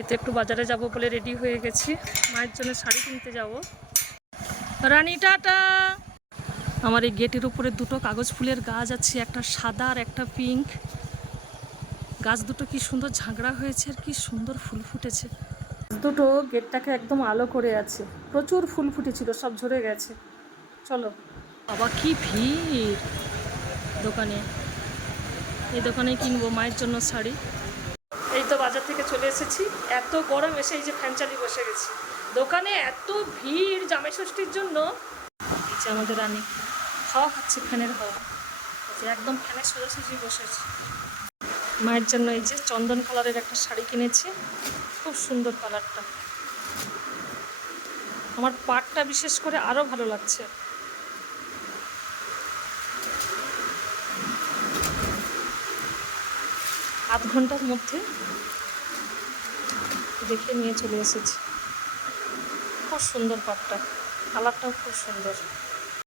এতে একটু বাজারে যাব বলে রেডি হয়ে গেছি। মায়ের জন্য শাড়ি কিনতে যাব। রানী টাটা! আমার এই গেটের উপরে দুটো কাগজ ফুলের গাছ আছে, একটা সাদা আর একটা পিঙ্ক গাছ দুটো কি সুন্দর ঝাঁকড়া হয়েছে আর কি সুন্দর ফুল ফুটেছে। দুটো গেটটাকে একদম আলো করে আছে। প্রচুর ফুল ফুটেছিল, সব ঝরে গেছে। চলো। বাবা, কি ভিড়। দোকানে। এই দোকানে কিনবো মায়ের জন্য শাড়ি। তো বাজার থেকে চলে এসেছি। এত গরম এসে এই যে ফ্যান চালিয়ে বসে গেছি। দোকানে এত ভিড়, জামাই ষষ্ঠীর জন্য। এই যে আমাদের রানী, হাওয়া খাচ্ছে ফ্যানের হাওয়া। একদম ফ্যানের সোজাসুজি বসেছি। মায়ের জন্য এই যে চন্দন কালারের একটা শাড়ি কিনেছি। খুব সুন্দর কালারটা। আমার পাটটা বিশেষ করে আরও ভালো লাগছে। আধ ঘণ্টার মধ্যে দেখে নিয়ে চলে এসেছি। খুব সুন্দর পাটটা কালারটাও খুব সুন্দর।